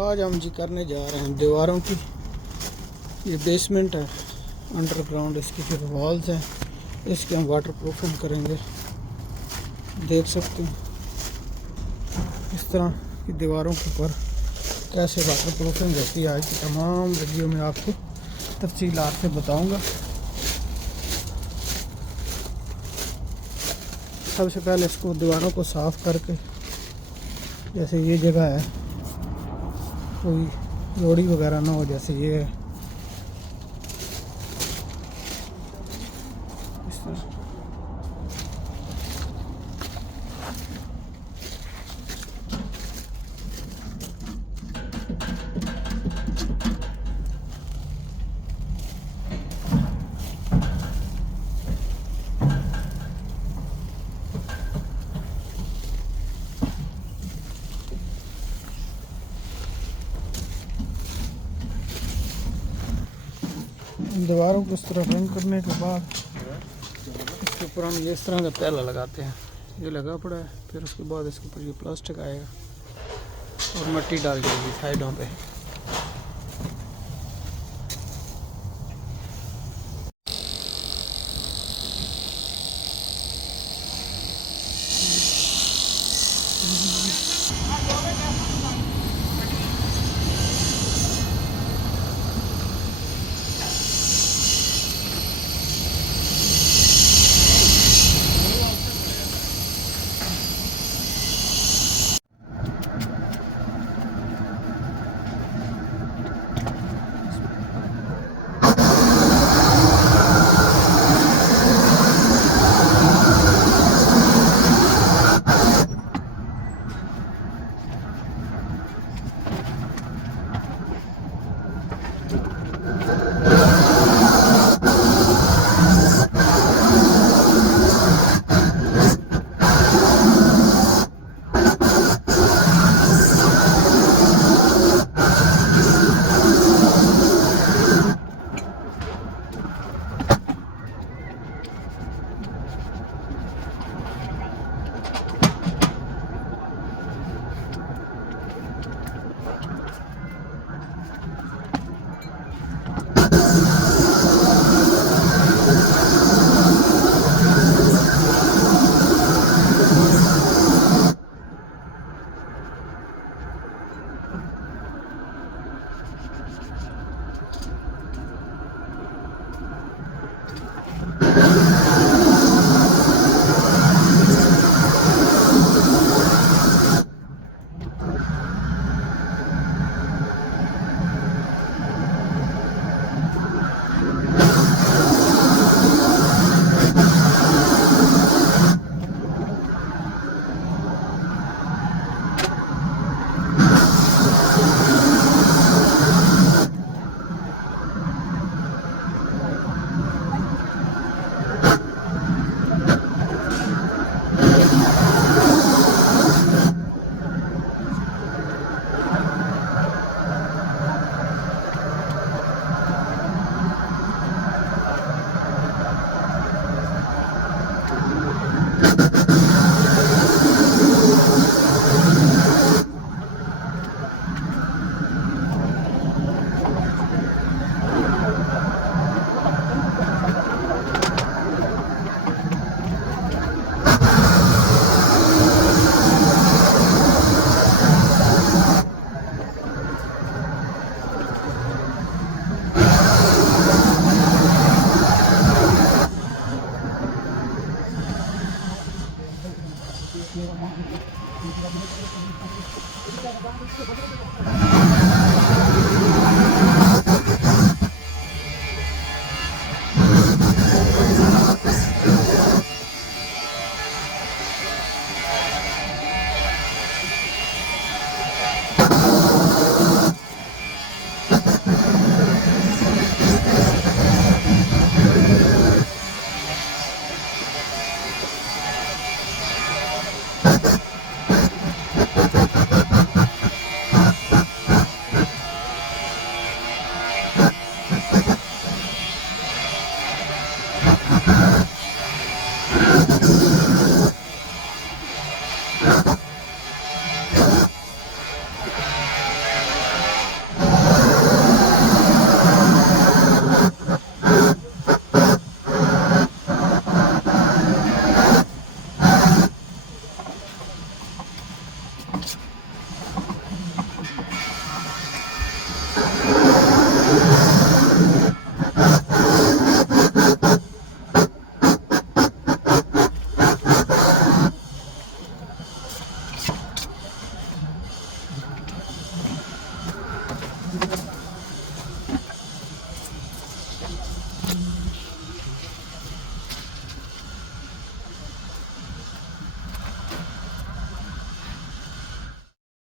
आज हम जी करने जा रहे हैं दीवारों की। ये बेसमेंट है अंडरग्राउंड, इसकी जो वॉल्स हैं इसके हम वाटर प्रूफिंग करेंगे। देख सकते हैं इस तरह की दीवारों के ऊपर कैसे वाटर प्रूफिंग रहती है। आज की तमाम वीडियो में आपको तफसीलात से बताऊंगा। सबसे पहले इसको दीवारों को साफ़ करके, जैसे ये जगह है कोई रोड़ी वगैरह ना हो, जैसे ये है इस तरह। दीवारों को इस तरह रंग करने के बाद इसके ऊपर हम ये इस तरह का तैला लगाते हैं। ये लगा पड़ा है, फिर उसके बाद इसके ऊपर ये प्लास्टिक आएगा और मिट्टी डाल जाएगी साइडों पे।